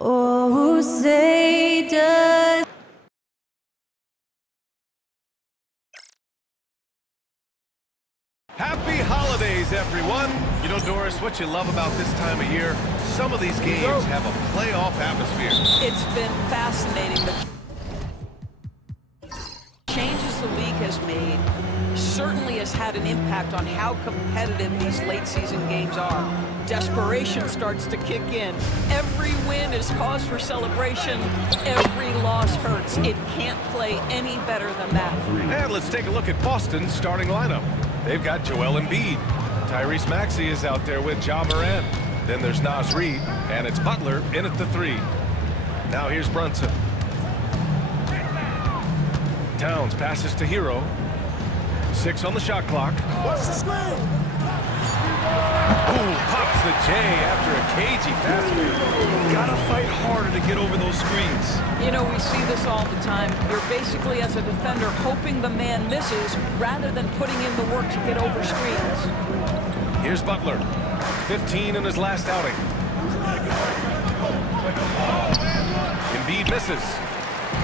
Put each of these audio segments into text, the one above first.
Oh, say does. Happy holidays, everyone. You know, Doris, what you love about this time of year, some of these games have a playoff atmosphere. It's been fascinating. The changes the league has made certainly has had an impact on how competitive these late season games are. Desperation starts to kick in. Every win is cause for celebration. Every loss hurts. It can't play any better than that. And let's take a look at Boston's starting lineup. They've got Joel Embiid. Tyrese Maxey is out there with Ja Morant. Then there's Naz Reid, and it's Butler in at the 3. Now here's Brunson. Towns passes to Hero. 6 on the shot clock. What's the screen? Ooh, pops the J after a cagey pass. Gotta fight harder to get over those screens. You know, we see this all the time. You're basically, as a defender, hoping the man misses rather than putting in the work to get over screens. Here's Butler. 15 in his last outing. Embiid misses.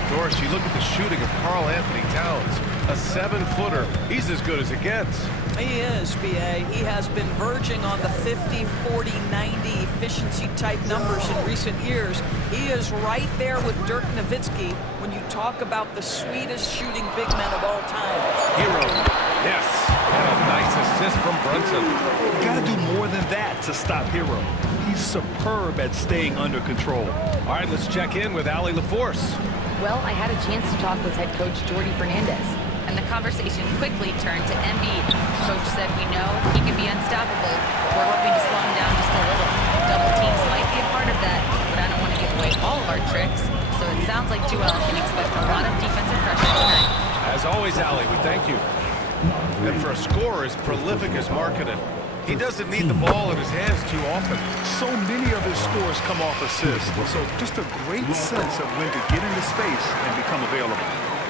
Doris, you look at the shooting of Karl Anthony Towns. A 7-footer. He's as good as it gets. He is, B.A. He has been verging on the 50, 40, 90 efficiency type numbers in recent years. He is right there with Dirk Nowitzki when you talk about the sweetest shooting big men of all time. Hero. Yes. And a nice assist from Brunson. You gotta do more than that to stop Hero. He's superb at staying under control. All right, let's check in with Allie LaForce. Well, I had a chance to talk with head coach Jordi Fernandez, and the conversation quickly turned to Embiid. Coach said we know he can be unstoppable, but we're hoping to slow him down just a little. Double teams might be a part of that, but I don't want to give away all of our tricks, so it sounds like Joel can expect a lot of defensive pressure tonight. As always, Allie, we thank you. And for a scorer as prolific as Markkanen, he doesn't need the ball in his hands too often. So many of his scores come off assists, so just a great sense of when to get into space and become available.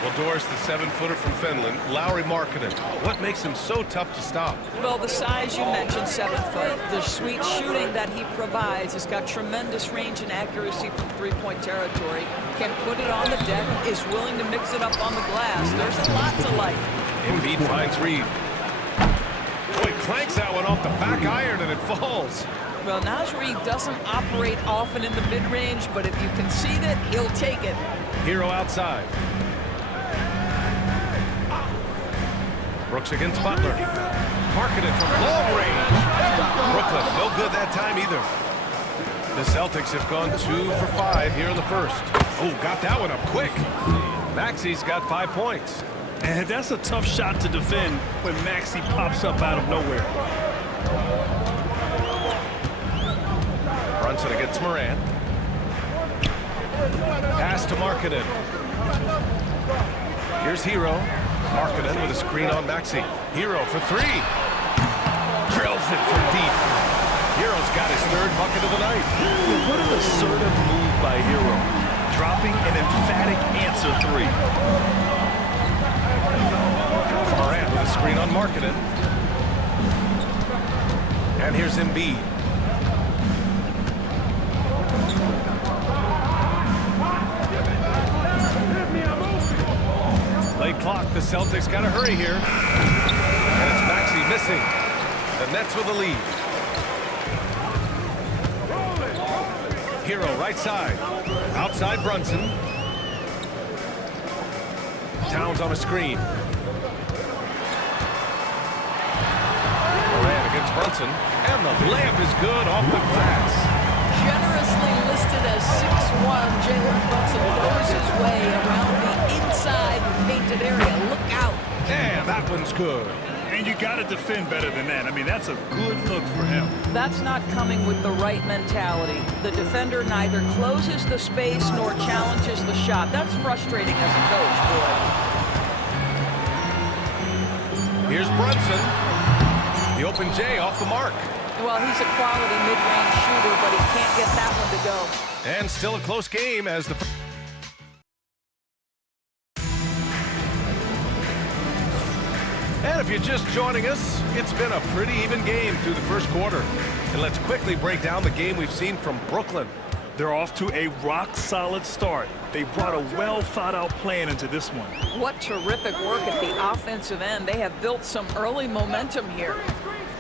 Well, Doris, the 7-footer from Finland, Lauri Markkanen, what makes him so tough to stop? Well, the size you mentioned, 7 foot, the sweet shooting that he provides has got tremendous range and accuracy from three-point territory, can put it on the deck, is willing to mix it up on the glass. There's a lot to like. Embiid finds Reid. Boy, clanks that one off the back iron and it falls. Well, Naz Reid doesn't operate often in the mid-range, but if you concede it, he'll take it. Hero outside. Brooks against Butler. Markkanen from long range. Brooklyn, no good that time either. The Celtics have gone 2 for 5 here in the first. Oh, got that one up quick. Maxey's got 5 points. And that's a tough shot to defend when Maxey pops up out of nowhere. Brunson against Morant. Pass to Markkanen. Here's Hero. Markkanen with a screen on Maxey. Hero for 3. Drills it from deep. Hero's got his 3rd bucket of the night. What an assertive move by Hero. Dropping an emphatic answer 3. Morant with a screen on Markkanen. And here's Embiid. Late clock, the Celtics got to hurry here. And it's Maxey missing. The Nets with the lead. Hero right side. Outside Brunson. Towns on a screen. Morant against Brunson. And the layup is good off the glass. Generously listed as 6'1", Jalen Brunson knows his way around the inside painted area. Look out. And that one's good. And you got to defend better than that. I mean, that's a good look for him. That's not coming with the right mentality. The defender neither closes the space nor challenges the shot. That's frustrating as a coach, boy. Here's Brunson. The open J off the mark. Well, he's a quality mid-range shooter, but he can't get that one to go. And still a close game as the... And if you're just joining us, it's been a pretty even game through the first quarter. And let's quickly break down the game we've seen from Brooklyn. They're off to a rock-solid start. They brought a well-thought-out plan into this one. What terrific work at the offensive end. They have built some early momentum here.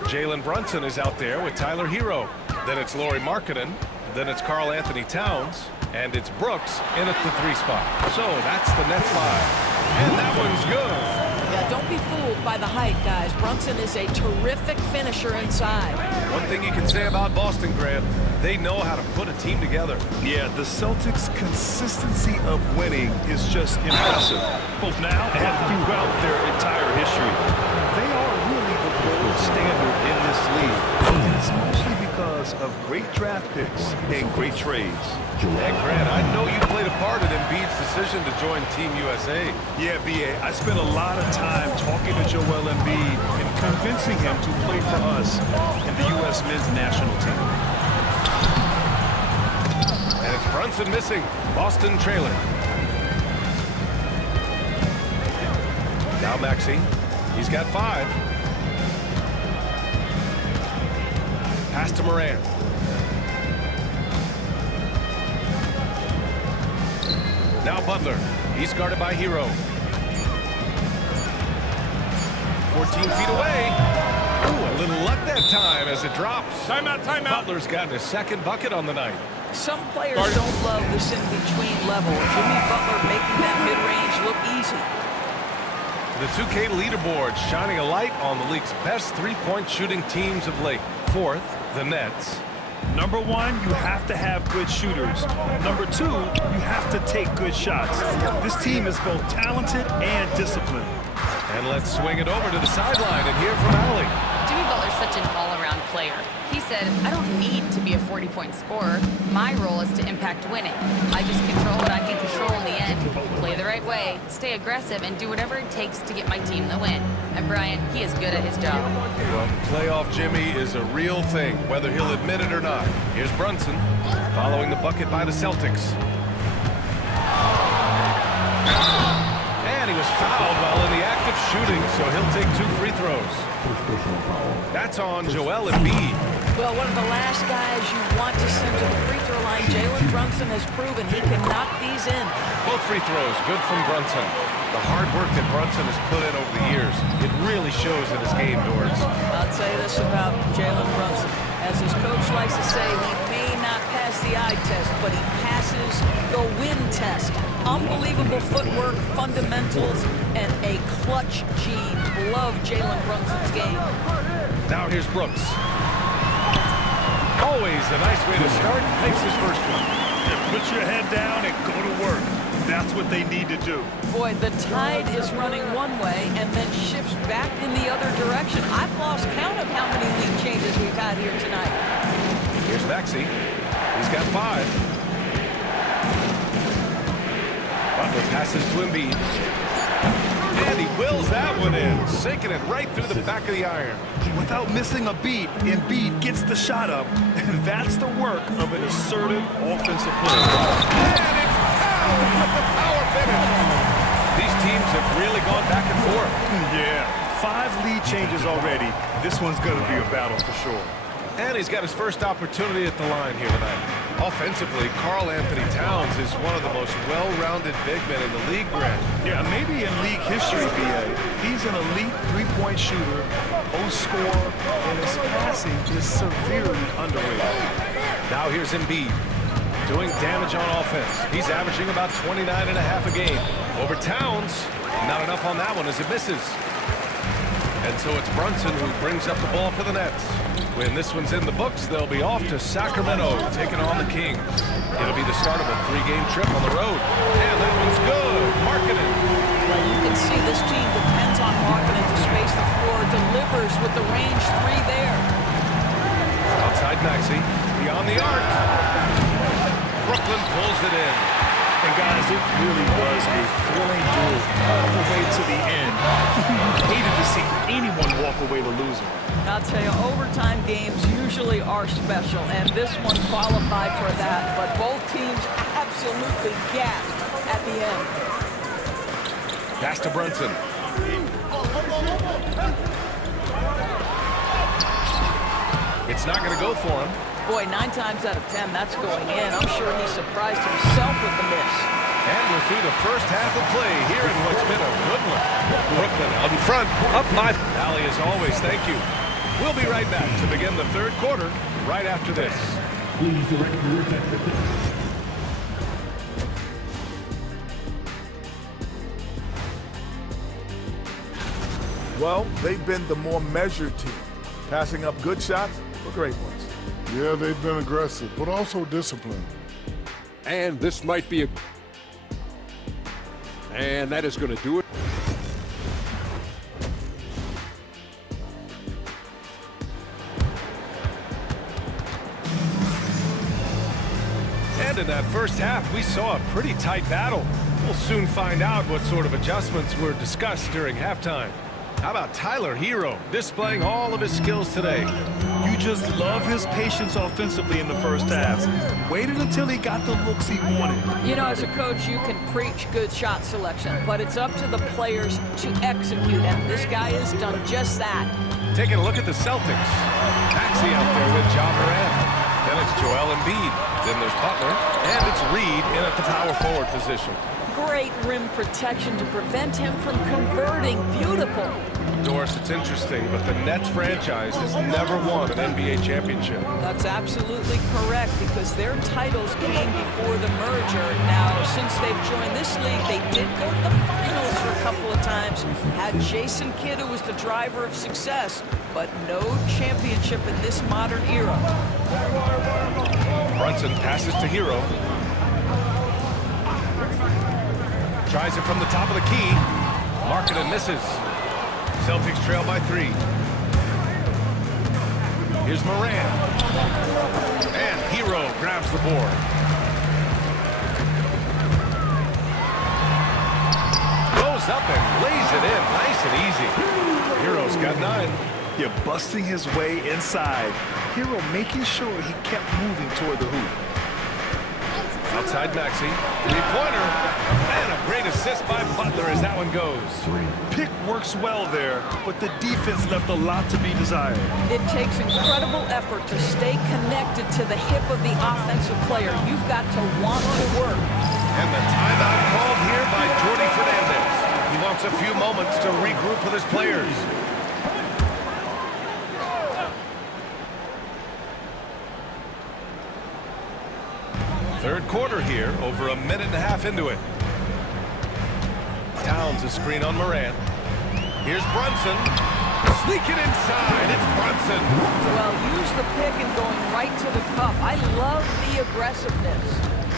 Jalen Brunson is out there with Tyler Hero. Then it's Lauri Markkanen. Then it's Karl Anthony Towns. And it's Brooks in at the 3 spot. So that's the Nets 5. And that one's good. Yeah, don't be fooled by the height, guys. Brunson is a terrific finisher inside. One thing you can say about Boston, Grant, they know how to put a team together. Yeah, the Celtics' consistency of winning is just impressive, both now and throughout their entire history. They are really the gold standard in this league, and it's mostly because of great draft picks and great trades. And Grant, I know you played a part in Embiid's decision to join Team USA. Yeah, B.A., I spent a lot of time talking to Joel Embiid and convincing him to play for us in the U.S. men's national team. And it's Brunson missing. Boston trailing. Now Maxey. He's got 5. Pass to Morant. Now Butler. He's guarded by Hero. 14 feet away. Ooh, a little luck that time as it drops. Timeout, timeout. Butler's gotten his 2nd bucket on the night. Some players don't love this in-between level. Jimmy Butler making that mid-range look easy. The 2K leaderboard shining a light on the league's best 3-point shooting teams of late. 4th, the Nets. Number 1, you have to have good shooters. Number 2, you have to take good shots. This team is both talented and disciplined. And let's swing it over to the sideline and hear from Allie. Jimmy Butler's such an all-around player. He said, I don't need to be a 40-point scorer. My role is to impact winning. I just control what I can control in the end, play the right way, stay aggressive, and do whatever it takes to get my team the win. And Brian, he is good at his job. Well, playoff Jimmy is a real thing, whether he'll admit it or not. Here's Brunson, following the bucket by the Celtics. And he was fouled while in the act of shooting, so he'll take 2 free throws. That's on Joel Embiid. Well, one of the last guys you want to send to the free throw line, Jalen Brunson has proven he can knock these in. Both free throws, good from Brunson. The hard work that Brunson has put in over the years, it really shows in his game, Doors. I'll tell you this about Jalen Brunson. As his coach likes to say, he may not pass the eye test, but he passes the win test. Unbelievable footwork, fundamentals, and a clutch gene. Love Jalen Brunson's game. Now here's Brooks. Always a nice way to start. Makes his first one. Put your head down and go to work. That's what they need to do. Boy, the tide is running one way and then shifts back in the other direction. I've lost count of how many lead changes we've had here tonight. Here's Maxey. He's got 5. Butler passes to Embiid. And he wills that one in, sinking it right through the back of the iron. Without missing a beat, Embiid gets the shot up, and that's the work of an assertive offensive player. And it's Towns with the power finish. These teams have really gone back and forth. Yeah, 5 lead changes already. This one's going to be a battle for sure. And he's got his first opportunity at the line here tonight. Offensively, Karl Anthony Towns is one of the most well-rounded big men in the league, Grant. Yeah, maybe in league history, B.A. He's an elite 3-point shooter, post scorer, and his passing is severely underrated. Now here's Embiid, doing damage on offense. He's averaging about 29.5 a game. Over Towns, not enough on that one as it misses. And so it's Brunson who brings up the ball for the Nets. When this one's in the books, they'll be off to Sacramento, taking on the Kings. It'll be the start of a 3-game trip on the road. And that one's good. Markkanen. Well, you can see this team depends on Markkanen to space the floor, delivers with the range 3 there. Outside Maxey, beyond the arc. Brooklyn pulls it in. And guys, it really was a thrilling duel all the way to the end. Hated to see anyone walk away the loser. I'll tell you, overtime games usually are special, and this one qualified for that, but both teams absolutely gasped at the end. Pass to Brunson. It's not going to go for him. Boy, 9 times out of 10, that's going in. I'm sure he surprised himself with the miss. And we're through the first half of play here in what's been a good one. Brooklyn out in front, up by Valley as always. Thank you. We'll be right back to begin the third quarter right after this. Please direct your attention. Well, they've been the more measured team, passing up good shots for great ones. Yeah, they've been aggressive, but also disciplined. And this might be a... And that is going to do it. And in that first half, we saw a pretty tight battle. We'll soon find out what sort of adjustments were discussed during halftime. How about Tyler Hero displaying all of his skills today? You just love his patience offensively in the first half. Waited until he got the looks he wanted. You know, as a coach, you can preach good shot selection, but it's up to the players to execute, and this guy has done just that. Taking a look at the Celtics. Maxey out there with Ja Morant. Then it's Joel Embiid. Then there's Butler. And it's Reed in at the power forward position. Great rim protection to prevent him from converting. Beautiful. Doris, it's interesting, but the Nets franchise has never won an NBA championship. That's absolutely correct, because their titles came before the merger. Now, since they've joined this league, they did go to the finals for a couple of times. Had Jason Kidd, who was the driver of success, but no championship in this modern era. Brunson passes to Hero. Tries it from the top of the key. Markkanen misses. Celtics trail by 3. Here's Morant. And Hero grabs the board. Goes up and lays it in. Nice and easy. Hero's got 9. You're busting his way inside. Hero making sure he kept moving toward the hoop. Outside Maxey. Three-pointer. And a great assist by Butler as that one goes. Pick works well there, but the defense left a lot to be desired. It takes incredible effort to stay connected to the hip of the offensive player. You've got to want to work. And the timeout called here by Jordy Fernandez. He wants a few moments to regroup with his players. Third quarter here, over a minute and a half into it. Towns a screen on Morant. Here's Brunson. Sneaking inside, it's Brunson. Well, use the pick and going right to the cup. I love the aggressiveness.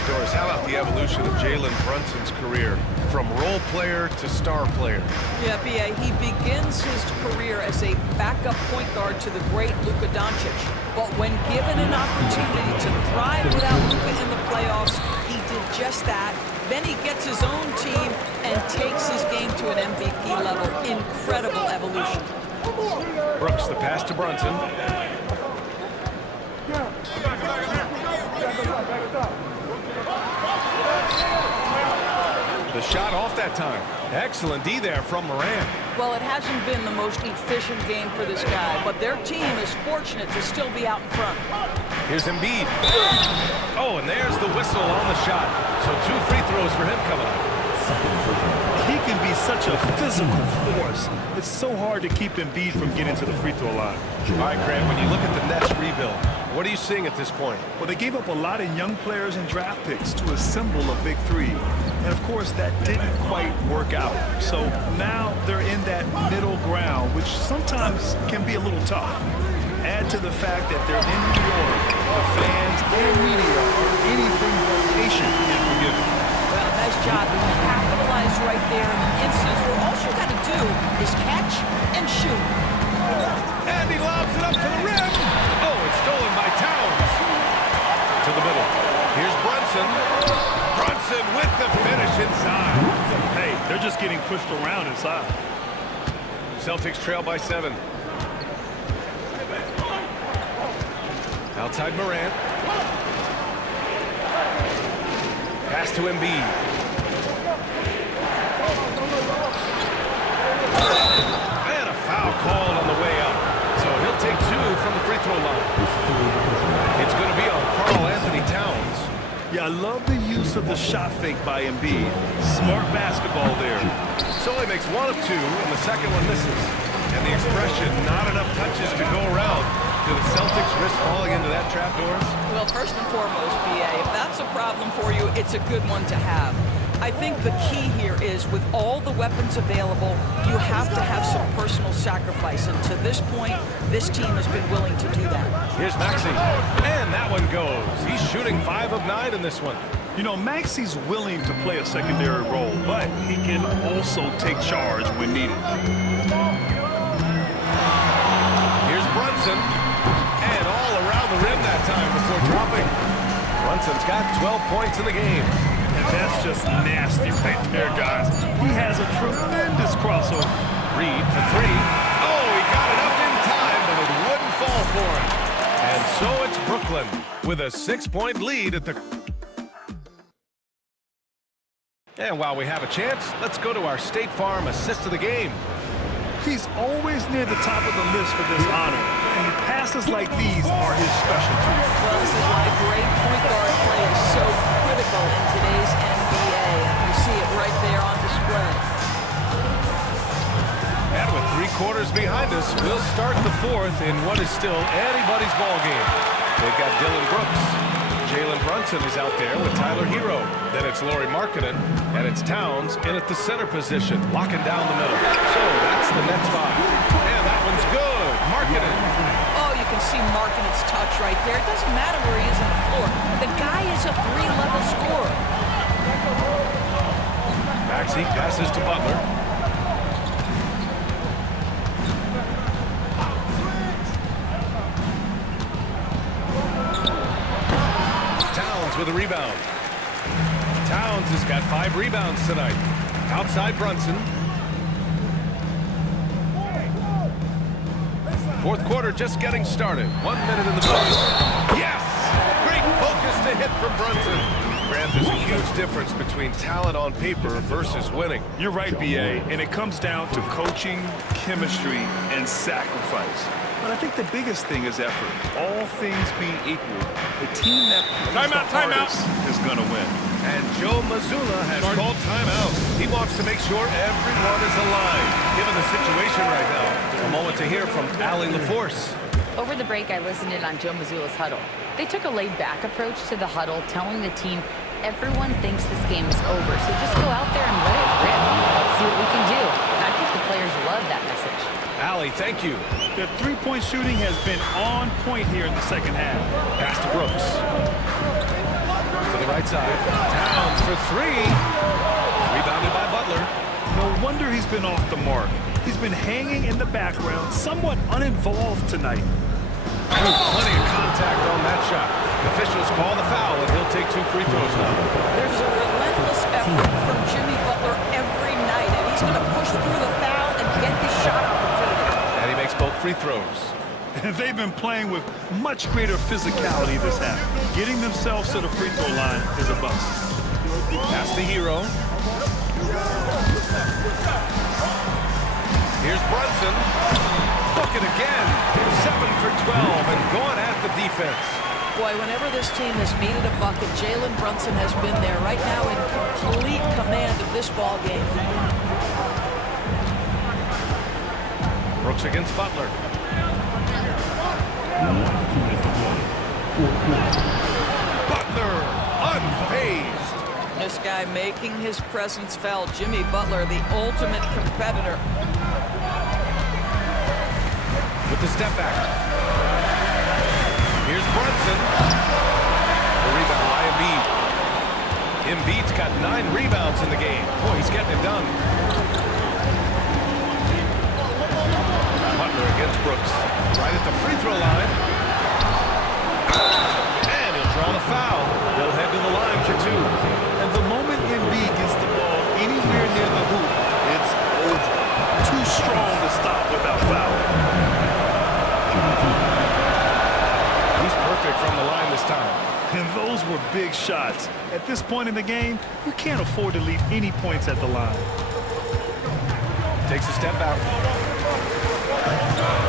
Doris, how about the evolution of Jalen Brunson's career? From role player to star player. Yeah, B.A., he begins his career as a backup point guard to the great Luka Doncic. But when given an opportunity to thrive without Luka in the playoffs, he did just that. Then he gets his own team and takes his game to an MVP level. Incredible evolution. Brooks, the pass to Brunson. The shot off that time. Excellent D there from Morant. Well, it hasn't been the most efficient game for this guy, but their team is fortunate to still be out in front. Here's Embiid. Oh, and there's the whistle on the shot. So 2 free throws for him coming up. He can be such a physical force. It's so hard to keep Embiid from getting to the free throw line. All right, Grant, when you look at the Nets rebuild, what are you seeing at this point? Well, they gave up a lot of young players and draft picks to assemble a big three. And, of course, that didn't quite work out. So now they're in that middle ground, which sometimes can be a little tough. Add to the fact that they're in New York. The fans and media are anything but patient and forgiving. Well, nice job. You capitalize right there in an instance where all you got to do is catch and shoot. And he lobs it up to the rim. Oh, it's stolen by Towns. To the middle. Here's Brunson. Brunson with the finish inside. Hey, they're just getting pushed around inside. Celtics trail by 7. Outside Morant. Pass to Embiid. And a foul called on the way up. So he'll take 2 from the free throw line. It's good. Yeah, I love the use of the shot fake by Embiid. Smart basketball there. So he makes 1 of 2, and the second one misses. And the expression, not enough touches to go around. Do the Celtics risk falling into that trap, Doris? Well, first and foremost, BA, if that's a problem for you, it's a good one to have. I think the key here is with all the weapons available, you have to have some personal sacrifice. And to this point, this team has been willing to do that. Here's Maxey. And that one goes. He's shooting 5 of 9 in this one. You know, Maxey's willing to play a secondary role, but he can also take charge when needed. Here's Brunson. And all around the rim that time before dropping. Brunson's got 12 points in the game. And that's just nasty right there, guys. He has a tremendous crossover. Reed for 3. Oh, he got it up in time, but it wouldn't fall for him. And so it's Brooklyn with a 6-point lead at the... And while we have a chance, let's go to our State Farm assist of the game. He's always near the top of the list for this honor, and passes like these are his specialty. Well, this is why great point guard play is so critical in today's NBA, and you see it right there on display. And with 3 quarters behind us, we'll start the 4th in what is still anybody's ball game. They've got Dylan Brooks. Jalen Brunson is out there with Tyler Hero. Then it's Lauri Markkanen, and it's Towns in at the center position, locking down the middle. So that's the Nets 5. And that one's good. Markkanen. Oh, you can see Markkanen's touch right there. It doesn't matter where he is on the floor. The guy is a 3-level scorer. Maxey passes to Butler. With a rebound. Towns has got 5 rebounds tonight. Outside Brunson. 4th quarter just getting started. 1 minute in the books. Yes! Great focus to hit from Brunson. Grant, there's a huge difference between talent on paper versus winning. You're right, BA, and it comes down to coaching, chemistry, and sacrifice. But I think the biggest thing is effort. All things being equal, the team that plays the hardest is going to win. And Joe Mazzulla has called timeout. He wants to make sure everyone is aligned, given the situation right now. A moment to hear from Allie LaForce. Over the break, I listened in on Joe Mazzulla's huddle. They took a laid-back approach to the huddle, telling the team, everyone thinks this game is over, so just go out there and let it rip. Let's see what we can do. And I think the players love that message. Allie, thank you. The three-point shooting has been on point here in the second half. Pass to Brooks. To the right side. Towns for 3. Rebounded by Butler. No wonder he's been off the mark. He's been hanging in the background, somewhat uninvolved tonight. Plenty of contact on that shot. Officials call the foul, and he'll take 2 free throws now. There's a relentless effort from Jimmy Butler every night, and he's going to push through the foul and get his shot opportunity. And he makes both free throws. And they've been playing with much greater physicality this half. Getting themselves to the free throw line is a bust. Pass to Hero. Here's Brunson. Book it again. 7 for 12 and going at the defense. Boy, whenever this team has needed a bucket, Jalen Brunson has been there right now in complete command of this ball game. Brooks against Butler. Butler unfazed. This guy making his presence felt. Jimmy Butler, the ultimate competitor. With the step back. Here's Brunson. The rebound by Embiid. Embiid's got 9 rebounds in the game. Boy, he's getting it done. Butler against Brooks. Right at the free throw line. And he'll draw the foul. They'll head to the line for 2. And the moment Embiid gets the ball anywhere near the hoop, it's over. Too strong to stop without fouling. He's perfect from the line this time. And those were big shots. At this point in the game, you can't afford to leave any points at the line. Takes a step back.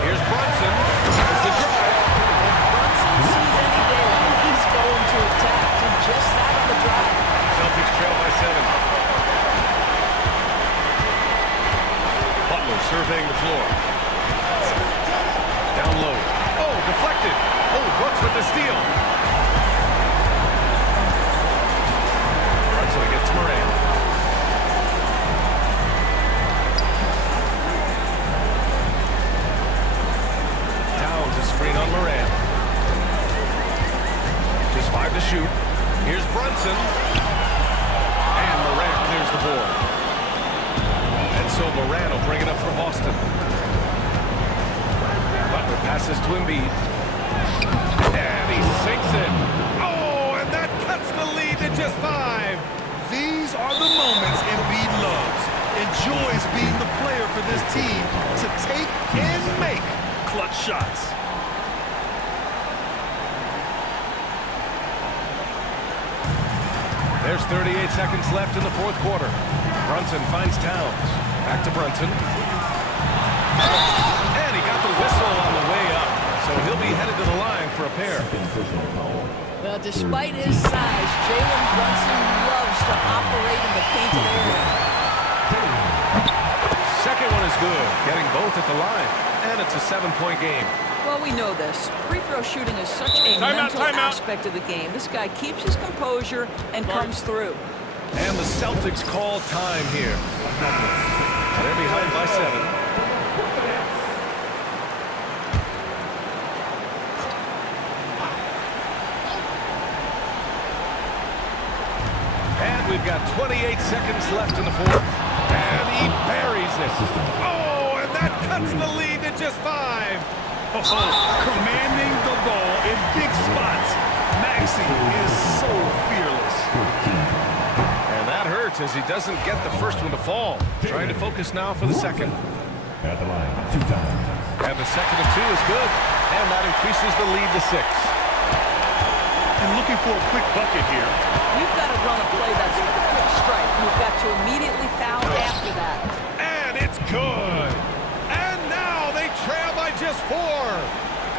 Here's Brunson. There's the drive. Brunson sees any day he's going to attack. And just that surveying the floor. Down low. Oh, deflected. Oh, Brooks with the steal. Brunson against Moran. Towns is screen on Moran. Just 5 to shoot. Here's Brunson. And Moran clears the board. And so Moran will bring it up for Boston. Butler passes to Embiid. And he sinks it. Oh, and that cuts the lead to just 5. These are the moments Embiid loves. Enjoys being the player for this team to take and make clutch shots. There's 38 seconds left in the fourth quarter. Brunson finds Towns. Back to Brunson. And he got the whistle on the way up. So he'll be headed to the line for a pair. Well, despite his size, Jalen Brunson loves to operate in the painted area. Second one is good. Getting both at the line. And it's a 7-point game. Well, we know this. Free throw shooting is such a mental aspect of the game. This guy keeps his composure and comes through. And the Celtics call time here. They're behind by 7. And we've got 28 seconds left in the fourth. And he buries it. Oh, and that cuts the lead to just 5. Oh, commanding the ball in big spots. Maxey is so fearless. And that hurts as he doesn't get the first one to fall. Trying to focus now for the second. At the line, 2 times. And the second of 2 is good. And that increases the lead to 6. And looking for a quick bucket here. You've got to run a play that's a quick strike. You've got to immediately foul after that. And it's good. And now they trail by just 4.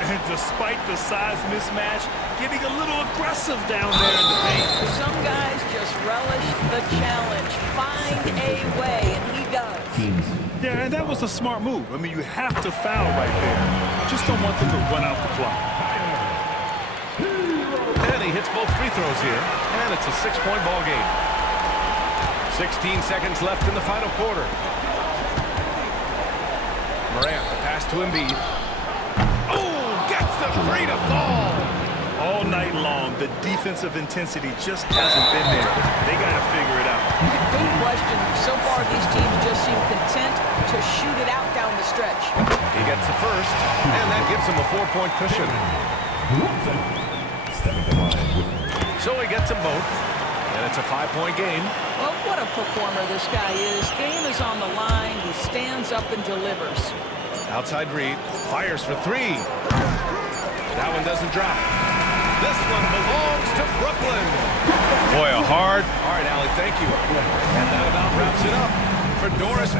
And despite the size mismatch, getting a little aggressive down there in the paint. Some guys just relish the challenge. Find a way, and he does. Yeah, and that was a smart move. I mean, you have to foul right there. Just don't want them to run out the clock. And he hits both free throws here. And it's a 6-point ball game. 16 seconds left in the final quarter. Morant, the pass to Embiid. Oh, gets the 3 to fall. All night long, the defensive intensity just hasn't been there. They got to figure it out. Good question. So far, these teams just seem content to shoot it out down the stretch. He gets the first, and that gives him a 4-point cushion. So he gets them both, and it's a 5-point game. Well, what a performer this guy is. Game is on the line. He stands up and delivers. Outside Reed, fires for 3. That one doesn't drop. This one belongs to Brooklyn. Boy, a hard. All right, Allie, thank you. And that about wraps it up for Doris.